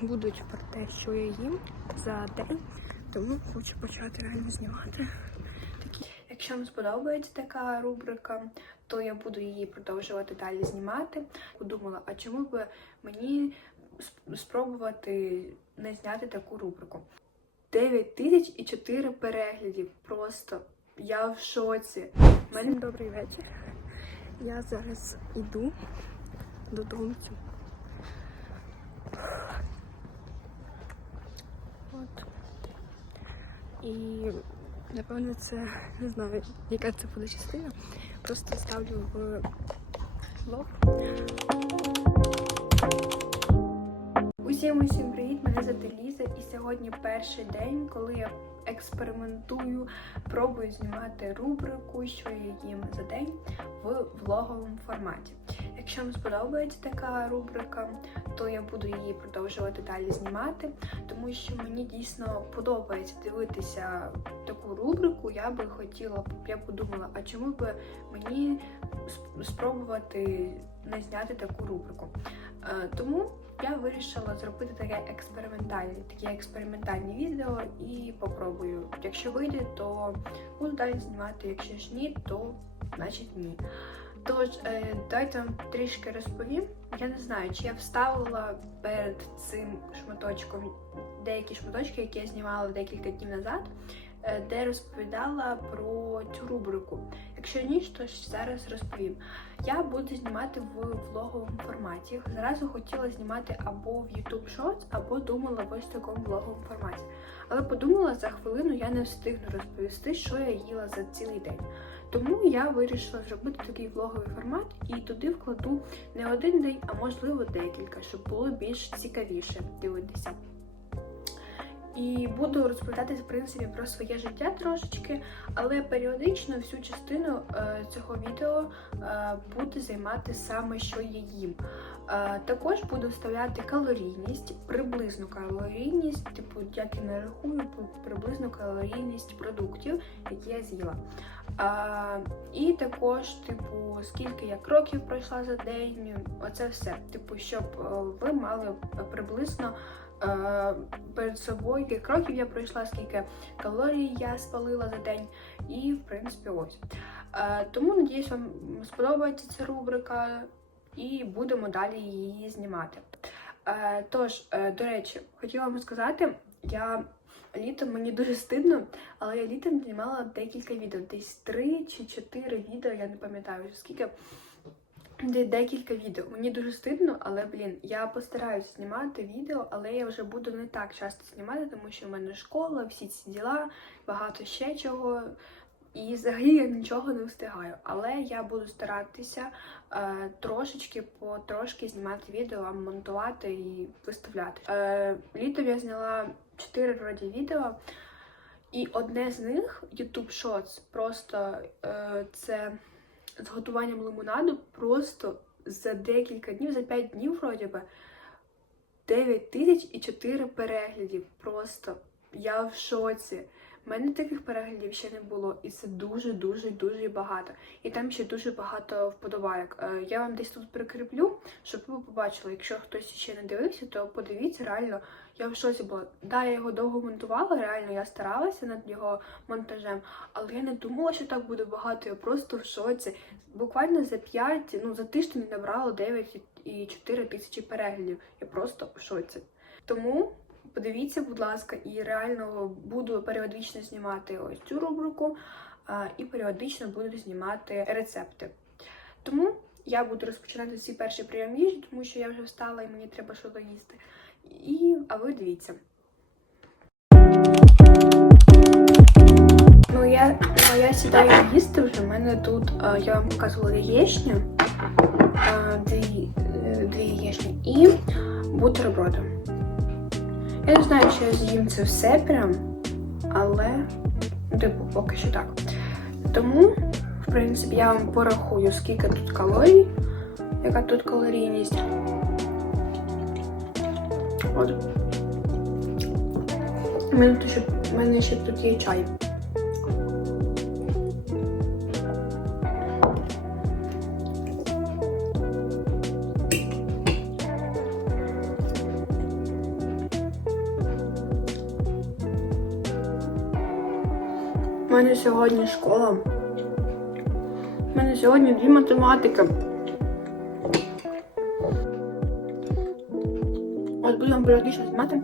Будуть про те, що я їм за день, тому хочу почати реально знімати. Якщо вам сподобається така рубрика, то я буду її продовжувати далі знімати. Подумала, а чому б мені спробувати не зняти таку рубрику? 9 тисяч і 4 переглядів. Просто я в шоці. Мене добрий вечір. Я зараз іду додому. От. І напевно це не знаю, яка це буде частина. Просто ставлю в влог. Усім усім привіт! Мене звати Ліза, і сьогодні перший день, коли я експериментую, пробую знімати рубрику, що я їм за день в влоговому форматі. Якщо вам сподобається така рубрика, то я буду її продовжувати далі знімати, тому що мені дійсно подобається дивитися таку рубрику. Я би хотіла, я подумала, а чому б мені спробувати не зняти таку рубрику. Е, Тому я вирішила зробити таке експериментальне, такі експериментальні відео і попробую. Якщо вийде, то буду далі знімати. Якщо ж ні, то значить ні. Тож, е, дайте вам трішки розповім. Я не знаю, чи я вставила перед цим шматочком деякі шматочки, які я знімала декілька днів назад, е, де розповідала про цю рубрику. Якщо ні, то зараз розповім. Я буду знімати в влоговому форматі. Зразу хотіла знімати або в YouTube Shorts, або думала в ось такому влоговому форматі. Але подумала, за хвилину я не встигну розповісти, що я їла за цілий день. Тому я вирішила зробити такий влоговий формат і туди вкладу не один день, а можливо декілька, щоб було більш цікавіше дивитися. І буду розповідати, в принципі, про своє життя трошечки, але періодично всю частину е, цього відео е, буде займати саме що є їм. Е, також буду вставляти калорійність, приблизну калорійність, типу, як я нарахую, приблизну калорійність продуктів, які я з'їла. І також, типу, скільки я кроків пройшла за день, оце все. Типу, щоб е, ви мали приблизно е, перед собою, скільки кроків я пройшла, скільки калорій я спалила за день. І, в принципі, ось. Е, тому, надіюсь, вам сподобається ця рубрика, і будемо далі її знімати. Е, тож, е, до речі, хотіла вам сказати, я літом мені дуже стидно, але я літом знімала декілька відео, десь три чи чотири відео, я не пам'ятаю вже скільки. Де декілька відео. Мені дуже стидно, але блін, я постараюсь знімати відео, але я вже буду не так часто знімати, тому що в мене школа, всі ці діла, багато ще чого. І взагалі я нічого не встигаю. Але я буду старатися е, трошечки по трошки знімати відео, монтувати і виставляти. Е, літом я зняла 4 вроді відео, і одне з них YouTube Shorts, просто е, це з готуванням лимонаду, просто за декілька днів, за 5 днів, вроді би, 9 тисяч і 4 переглядів. Просто я в шоці. У мене таких переглядів ще не було, і це дуже, дуже, багато. І там ще дуже багато вподобайок. Е, Я вам десь тут прикріплю, щоб ви побачили. Якщо хтось ще не дивився, то подивіться, реально, я в шоці була. Да, я його довго монтувала, реально я старалася над його монтажем, але я не думала, що так буде багато. Я просто в шоці. Буквально за 5, ну за тиждень набрало 9 і 4 тисячі переглядів. Я просто в шоці. Тому подивіться, будь ласка, і реально буду періодично знімати ось цю рубрику, і періодично буду знімати рецепти. Тому я буду розпочинати свій перший прийом їжі, тому що я вже встала і мені треба щось їсти. І, а ви дивіться. Ну, я, ну, я сідаю їсти вже. У мене тут, а, я вам показувала яєчню, а, дві, е, дві яєчні і бутерброди. Я не знаю, чи я з'їм це все прям, але типу, поки що так. Тому, в принципі, я вам порахую, скільки тут калорій, яка тут калорійність. От. У мене ще тут є чай. Сьогодні школа. У мене сьогодні дві математики. От будемо періодично знімати.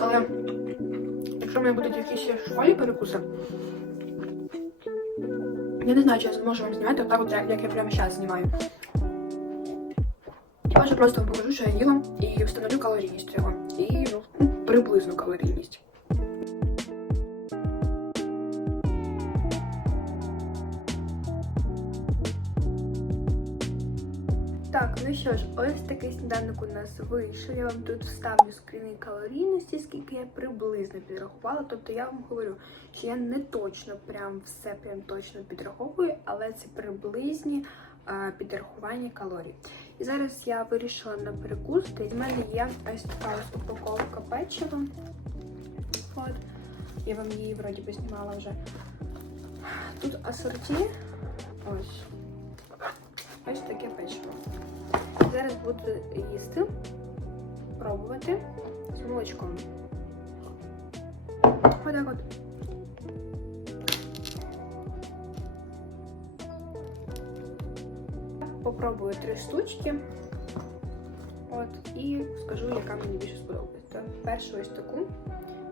Але якщо в мене будуть якісь ще перекуси, я не знаю, чи я зможу вам зняти отак, от, як я прямо зараз знімаю. Я може просто вам покажу, що я їла і встановлю калорійність цього. І ну, приблизну калорійність. Так, ну що ж, ось такий сніданок у нас вийшов. Я вам тут вставлю скріни калорійності, скільки я приблизно підрахувала. Тобто я вам говорю, що я не точно прям все прям точно підраховую, але це приблизні е, підрахування калорій. І зараз я вирішила на перекус. В мене є ось така ось упаковка печива. От. Я вам її вроді би знімала вже. Тут асорті. Ось. Ось таке печиво. Зараз буду їсти, пробувати з молочком. Отак от. Попробую три штучки. От, і скажу, яка мені більше сподобається. Першу ось таку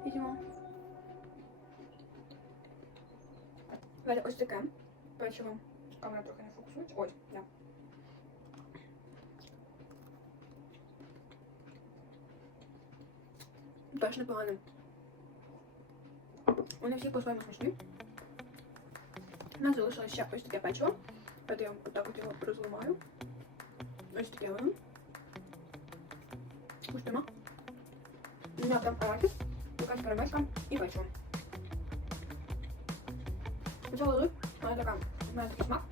візьму. Ось таке печиво. Камера трохи не фокусується. Ось, да. Теж непогано. Вони всі по-своєму смачні. У нас залишилось ще ось таке печиво. От я вам отак от його розламаю. Ось таке воно. Пустимо. У мене там арахіс, якась карамелька і печиво. Взяла лук, у мене така, у мене такий смак.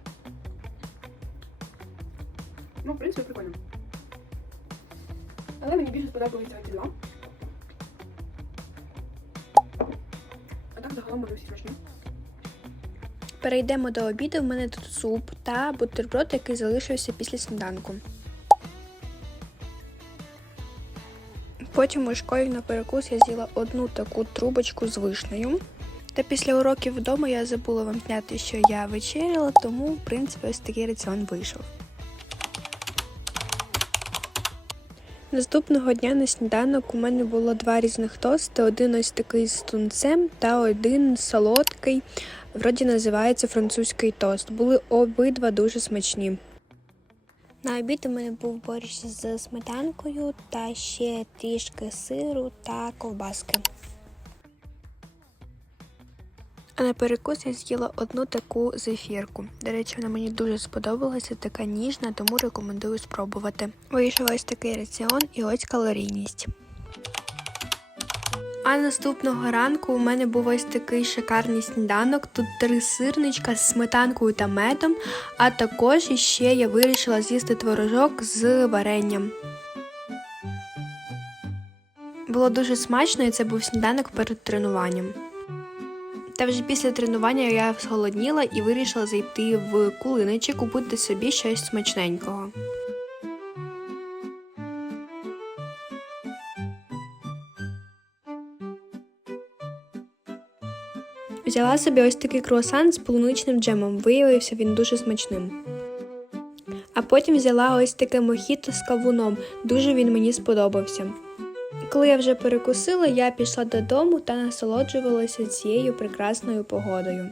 Ну, в принципі, прикольно. Але мені більше сподобалися ці два. Загалом всі. Перейдемо до обіду. В мене тут суп та бутерброд, який залишився після сніданку. Потім у школі на перекус я з'їла одну таку трубочку з вишнею. Та після уроків вдома я забула вам зняти, що я вечеряла, тому, в принципі, ось такий раціон вийшов. Наступного дня на сніданок у мене було два різних тости: один ось такий з тунцем та один солодкий, вроді називається французький тост. Були обидва дуже смачні. На обід у мене був борщ з сметанкою та ще трішки сиру та ковбаски. А на перекус я з'їла одну таку зефірку. До речі, вона мені дуже сподобалася, така ніжна, тому рекомендую спробувати. Вийшов ось такий раціон і ось калорійність. А наступного ранку у мене був ось такий шикарний сніданок. Тут три сирничка з сметанкою та медом, а також іще я вирішила з'їсти творожок з варенням. Було дуже смачно, і це був сніданок перед тренуванням. Та вже після тренування я зголодніла і вирішила зайти в кулиничі купити собі щось смачненького. Взяла собі ось такий круасан з полуничним джемом. Виявився він дуже смачним. А потім взяла ось таке мохіто з кавуном. Дуже він мені сподобався. Коли я вже перекусила, я пішла додому та насолоджувалася цією прекрасною погодою.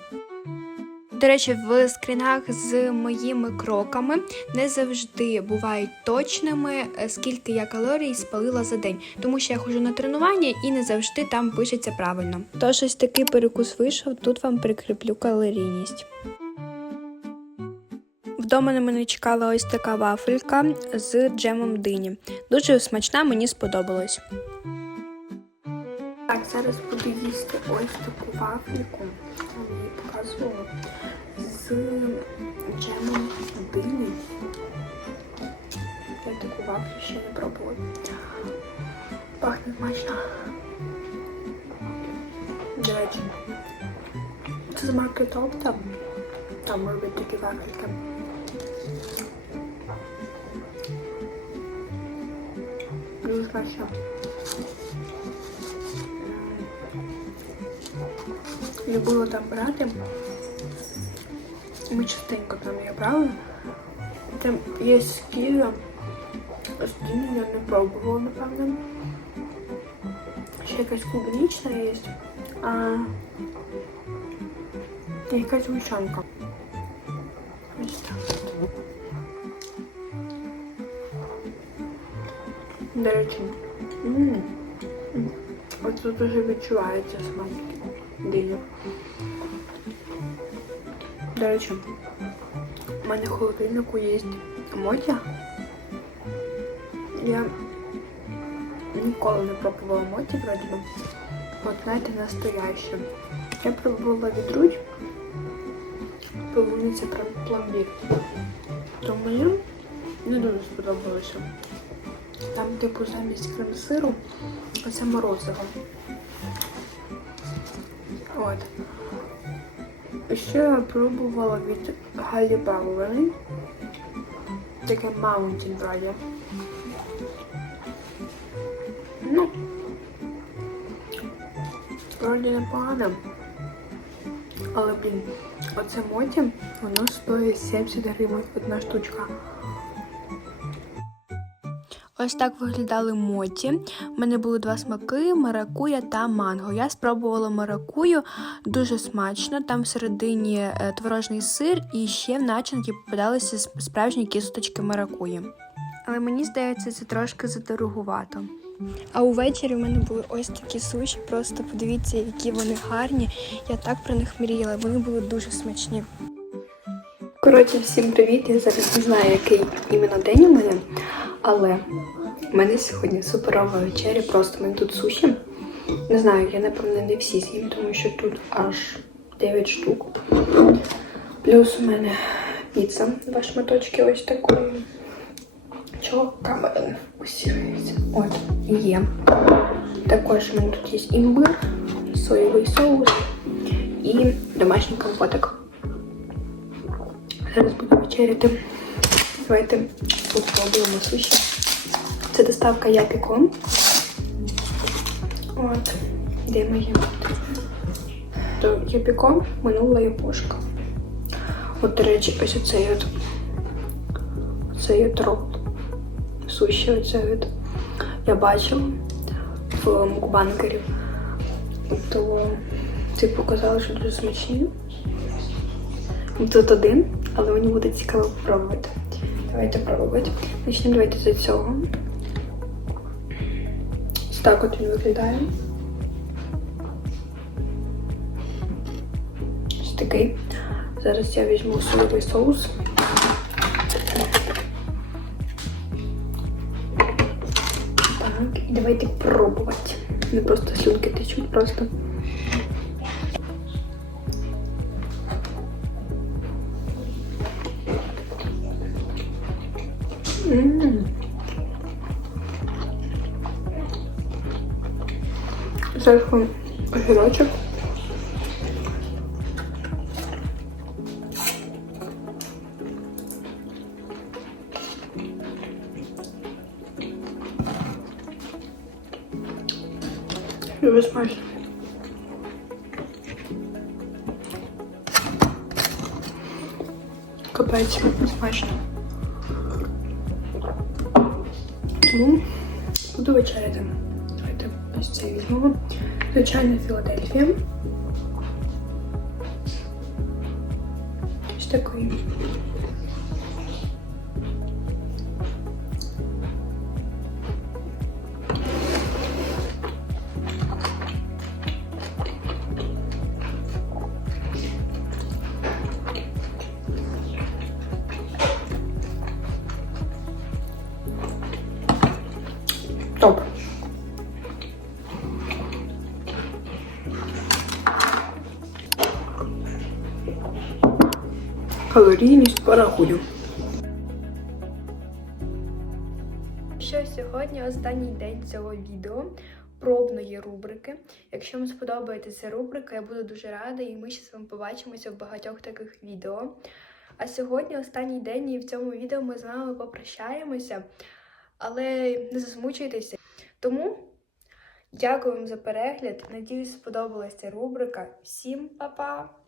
До речі, в скрінах з моїми кроками не завжди бувають точними, е, скільки я калорій спалила за день, тому що я ходжу на тренування і не завжди там пишеться правильно. Тож ось такий перекус вийшов, тут вам прикріплю калорійність. Вдома на мене чекала ось така вафелька з джемом дині. Дуже смачна, мені сподобалось. Так, зараз буду їсти ось таку вафельку. Вам її показувала. З джемом дині. Я таку вафлю ще не пробувала. Пахне смачно. До речі, це з марки Топ там. Там роблять такі вафельки. Дуже не було там брати. Ми частенько там я брали. Там є скіра. Стіну я не пробувала, напевно. Ще якась клубнічна є. А якась гущанка. До речі. Ось тут дуже відчувається смак дині. До речі, у мене в холодильнику є мотя. Я ніколи не пробувала моті, вроді. От знаєте, настояще. Я пробувала відруть. Полуниця пломбір. То мені не дуже сподобалося. Там, типу, замість крем-сиру оце морозиво. От. Ще я пробувала від Галі Бауери. Таке Mountain вроді. Ну, вроді непогано. Але, блін, оце моті, воно стоїть 70 гривень одна штучка. Ось так виглядали моті. У мене були два смаки: маракуя та манго. Я спробувала маракую дуже смачно. Там всередині е, творожний сир і ще в начинки попадалися справжні кісточки маракуї. Але мені здається, це трошки задорогувато. А увечері в мене були ось такі суші. Просто подивіться, які вони гарні. Я так про них мріяла. Вони були дуже смачні. Коротше, всім привіт! Я зараз не знаю, який іменно день у мене, але в мене сьогодні суперова вечеря, просто мене тут суші. Не знаю, я напевно не всі з'їм, тому що тут аж 9 штук. Плюс у мене піца, два шматочки ось такої. Чого камера фокусується? От, є. Також у мене тут є імбир, соєвий соус і домашній компотик. Зараз буду вечеряти. Давайте спробуємо суші. Це доставка Япіком. От, де моє? То Япіком минула япошка. От, до речі, ось оцей от. Цей от рол. Суші оцей от. Я бачила в мукбанкерів. То це показало, що дуже смачні. Тут один, але мені буде цікаво спробувати. Давайте пробувати. Почнемо давайте з цього. Ось так от він виглядає. Ось такий. Зараз я візьму соєвий соус. І давайте пробувати. Не просто слюнки течуть, просто. Ммм. Зверху огірочок. Дуже смачно. Капець, смачно. Тому буду вечеряти. Давайте ось це візьмемо. Звичайно, Філадельфія. Калорійність порахую. Що сьогодні останній день цього відео пробної рубрики. Якщо вам сподобається ця рубрика, я буду дуже рада, і ми ще з вами побачимося в багатьох таких відео. А сьогодні останній день, і в цьому відео ми з вами попрощаємося, але не засмучуйтеся. Тому Дякую вам за перегляд. Надіюсь, сподобалася рубрика. Всім па-па!